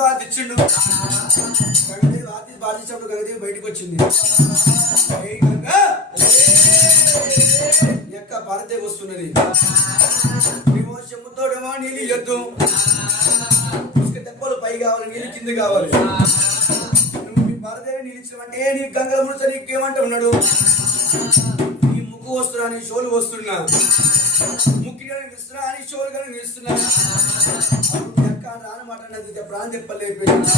బాధించిండు. గంగదేవి బాధించినప్పుడు గంగదేవి బయటకు వచ్చింది. ఎక్క భారతదేవి వస్తున్నది. నీవు చెమ్ముతోడేమో నీళ్ళు ఇయ్యొద్దు, తెప్పలు పై కావాలి, నీళ్ళు కింద కావాలి. నువ్వు భారతదేవి నీళ్ళు ఇచ్చినవంటే నీ గంగల ముడిచ నీకేమంటే ఉన్నాడు. నీ ముక్కు వస్తున్నా, నీ షోలు వస్తున్నా, ముక్కి కానీ నిలుస్తున్నా, నీ షోలు కానీ నిలుస్తున్నా. రానమాట నది ప్రాణం చెప్పలేకపోయింది.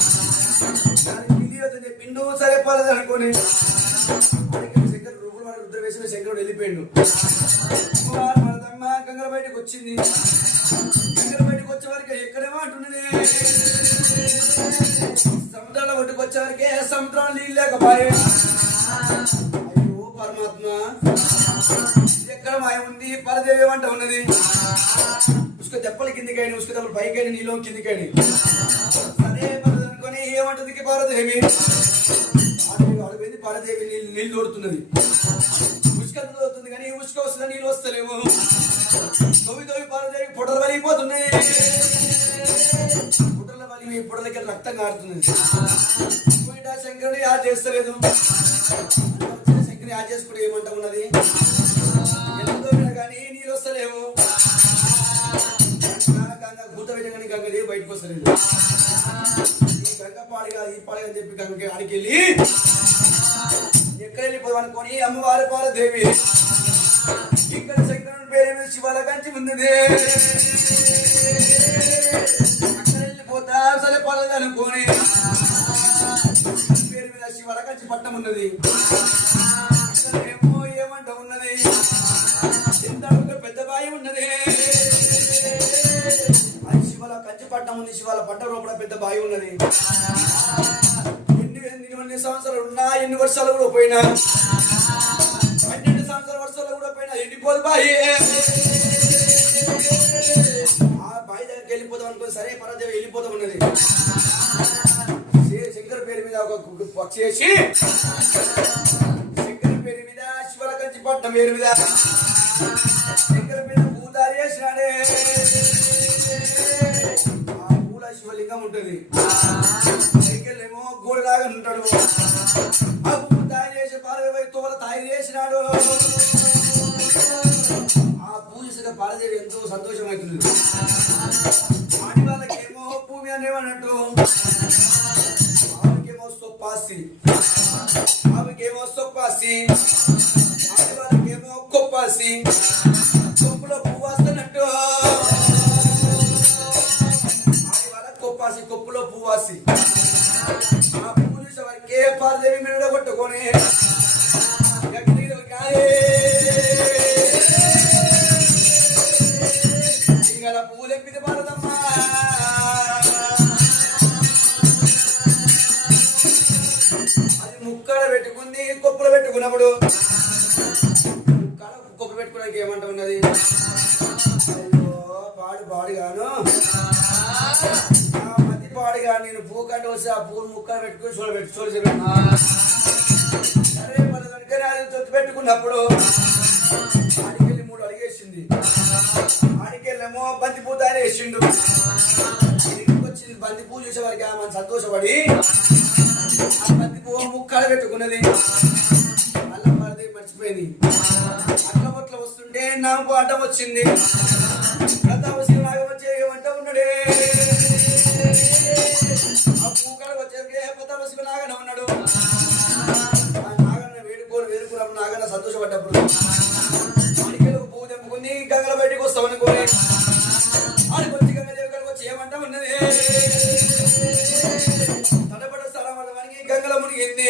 చెప్పిండు సరే పర్లేదు అనుకోని శంకర్ రూపులు వాడు రుద్ర వేసిన శంకరుడు వెళ్ళిపోయిండు. గంగల బయటకు వచ్చింది. గంగల బయటకు వచ్చే వరకు ఎక్కడేమో అంటున్నది. సముద్రాల ఒడ్డుకు వచ్చే వరకే సముద్రం నీళ్ళు లేకపోయే. అయ్యో పరమాత్మ, ఎక్కడ మాయ ఉంది? పరదేవి ఏమంట ఉన్నది. ఉసుక దెప్పలు కిందికైనా, ఉసుక దెప్పలు పైకైనా, నీలో కిందికైనా సరే పరద అనుకొని ఏమంటుంది పరదేవి. అడిపోయింది పరదేవి నీళ్ళు తోడుతున్నది. ఉసుక తోడుతుంది కానీ ఉసుక వస్తుందా నీళ్ళు వస్తలేము. తొమ్మిది పరదేవి పొడలు వలిగిపోతున్నాయి. పొడల వలి పొడలకి రక్తం కారుతుంది. శంకరుడు యాద చేస్తలేదు. శంకరుడు యాద చేసుకుంటే ఏమంటా ఉన్నది. ఎంతో కానీ నీళ్ళు వస్తలేవు. గంగదేవి బయటకు వస్తలేదు. ఈ గంగ పాడిగా ఈ పాడిగా చెప్పి గంగకి ఆడికి వెళ్ళి ఎక్కడ వెళ్ళిపోదాం అనుకోని అమ్మవారి పార్వదేవి ఇక్కడ శంకరుని పేరు శివాల కంచి ఉన్నది. అక్కడ వెళ్ళిపోతా సరే పడదు అనుకోని పేరు మీద శివాల కంచి పట్టం ఉన్నది. ఏమో ఏమంట ఉన్నది. ఎంత పెద్ద బాయి ఉన్నది. కంచిపట్నం ఉంది. శివాల పట్టణంలో కూడా పెద్ద బావి ఉన్నది. ఎన్ని సంవత్సరాలు ఉన్నా, ఎన్ని వర్షాలు కూడా పోయినా, 12 సంవత్సరాల వర్షాలు కూడా పోయినా ఎండిపోదు బాయి. ఆ బావి దగ్గరికి వెళ్ళిపోతాం అనుకుని సరే పరదేవి వెళ్ళిపోతాం ఉన్నది. శంకర పేరు మీద ఒక పక్షి వేసి శంకర పేరు మీద శివాల కంచిపట్నం పేరు మీద శంకర మీద భూదారి వేసినాడే. శివలింగం ఉంటది. ఏమో గోడలాగా ఉంటాడు. ఆ భూమి తయారు చేసి పార్వతి తోల తయారు చేసినాడు. ఆ పూజగా పార్వదేవి ఎంతో సంతోషమవుతుంది. ఆడి వాళ్ళకేమో భూమి అనేమన్నట్టు ఆమెకేమో సొప్పాసి, ఆమెకేమో సొప్పాసి, ఆడి వాళ్ళకేమో కొప్పాసి. కొప్పులో పువ్వు వస్తున్నట్టు కొప్పులో పువ్వాసి. ఆ పువ్వు చూసే వారికి పార్వదేవి మీద కొట్టుకొని ఇంకా పువ్వులు ఎప్పిది పారదమ్మా. అది ముక్కలు పెట్టుకుంది. కొప్పులు పెట్టుకున్నప్పుడు కొప్పు పెట్టుకోవడానికి ఏమంట ఉన్నది. అయ్యో పాడుగాను పాడిగా నేను పువ్వు కంటే వస్తే ఆ పువ్వులు ముక్కలు పెట్టుకుని చూడబెట్టు సరే పదకొండుకని అది తొత్తు పెట్టుకున్నప్పుడు ఆడికెళ్ళి 3 అడిగేసింది. ఆడికెళ్ళేమో బంతి పువ్వు తయారు వేసిండు. వచ్చింది బంతి పువ్వు చూసే వారికి ఆమె సంతోషపడి ఆ బంతి పువ్వు ముక్కలు పెట్టుకున్నది. అల్లం పడితే మర్చిపోయింది. అట్ల పొట్ల వస్తుంటే నాకు అడ్డం వచ్చింది. వచ్చే ఏమంట ఉన్నాడే. ఆ పూకలు వచ్చే శివ నాగన్న ఉన్నాడు. ఆ నాగన్న వేడుకోరు నాగన్న సంతోషపడ్డప్పుడు ఆడికెళ్ళి పువ్వు తెంపుకుని గంగల బయటకు వస్తామనుకోని ఆడికి వచ్చి గంగదేవి గారికి వచ్చి ఏమంట ఉన్నది. తడబడ్డ స్థానం వాడికి గంగల మునిగింది.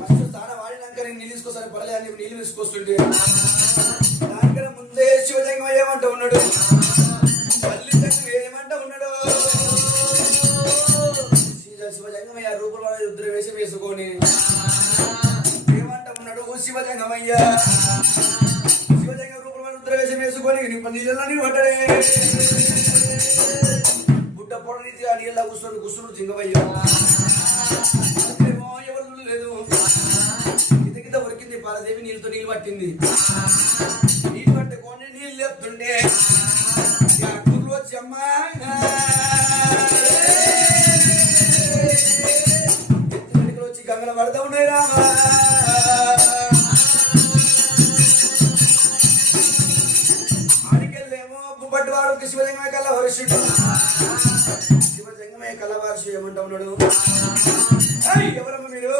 ఫస్ట్ స్థానం వాడినాక నేను నీళ్ళు తీసుకొస్తాను పర్లేదు అని నీళ్ళు తీసుకొస్తుంటే దానికన్నా ముందే శివజంగం ఏమంట ఉన్నాడు. ఏమంట ఉన్నాడు. శివజంగమయ్య రూపంలో రుద్ర వేషం వేసుకొని ఏమంట ఉన్నాడు. శివజంగమయ్య శివజంగ రూపంలో రుద్ర వేషం వేసుకొని నీళ్ళని పడ్డాడే. బుట్ట పొడ రీతిగా నీళ్ళ కూర్చుని జింగమయ్య ఏమో ఎవరు లేదు. కింద ఉరికింది పార్వదేవి. నీళ్ళతో నీళ్ళు పట్టింది. నీళ్ళు పట్టుకొని నీళ్ళు లేపుతుండే వచ్చి అమ్మా రామా ఆడికెళ్ళేమో బుబ్బట్టివాడు శివలింగమే కలవరుషుడు శివలింగమే కలవరుషుడు ఏమంటా ఉన్నాడు ఎవరమ్మ మీరు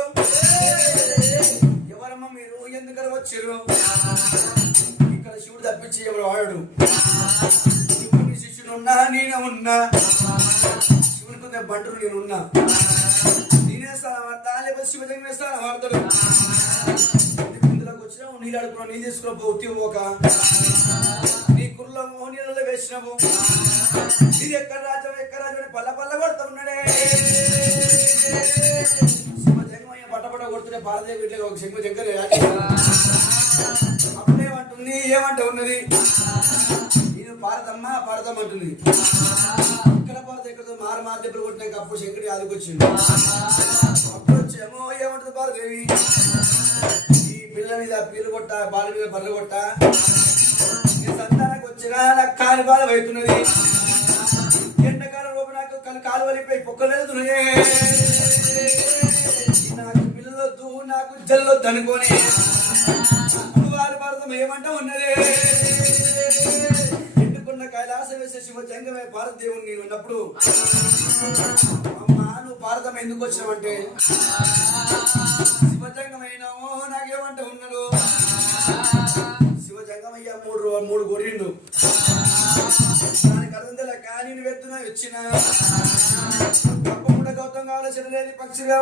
ఎవరమ్మ మీరు ఎందుకని వచ్చారు ఇక్కడ శివుడు తప్పించి ఎవరు వాడు శివుని శిష్యునున్నా నేనే ఉన్నా శివుని కొంత బంటును నేనున్నా నేనే స్థానం వాడతా లేకపోతే శివలింగమే స్థానం వాడతాడు ఇందులోకి వచ్చినావు నీళ్ళు అడుకున్నావు నీ తీసుకున్నావు ఉత్తి పోక నీ కుర్రలో నీళ్ళలో వేసినావు ఇది ఎక్కడ రాజ్యం పల్ల పల్ల కొడతా ఉన్నాడే శివజంగమయ్య పట్టపట్ట కొడుతుంటే భారతదేవి వీటిలో ఒక శంకు జంకలే అప్పుడేమంటుంది ఏమంట ఉన్నది నేను పాడతామంటుంది ఇక్కడ పాడత ఎక్కడ మారు దెబ్బలు కొట్టినాక అప్పుడు శంకరి ఆదుకొచ్చింది అప్పుడు వచ్చేమో ఏమంటుంది భారతదేవి ఈ పిల్ల మీద పీలు కొట్ట బాల మీద బర్రెలు కొట్ట నేను సంతానానికి వచ్చినా నాకు కాని బాధ అవుతున్నది ఎండాకాలం లోపు నాకు కాలు వలిపోయి పొక్కలు వెళ్తున్నాయి నాకు పిల్లలొద్దు నాకు జల్లొద్దు అనుకోని వారి భారతం ఏమంటా ఉన్నది ఎండుకున్న కైలాసం వేసే శివజంగమే భారతదేవుని నేను ఉన్నప్పుడు అమ్మా నువ్వు భారతం ఎందుకు వచ్చినావంటే శివజంగమైనామో నాకేమంటే ఉన్నాడు శివజంగమయ్య మూడు కొరిండు దానికి అర్థం తెలక నేను వెళ్తున్నా వచ్చిన తప్పకుండా గౌతం కావాలి చిన్నలేని పక్షి కావాలి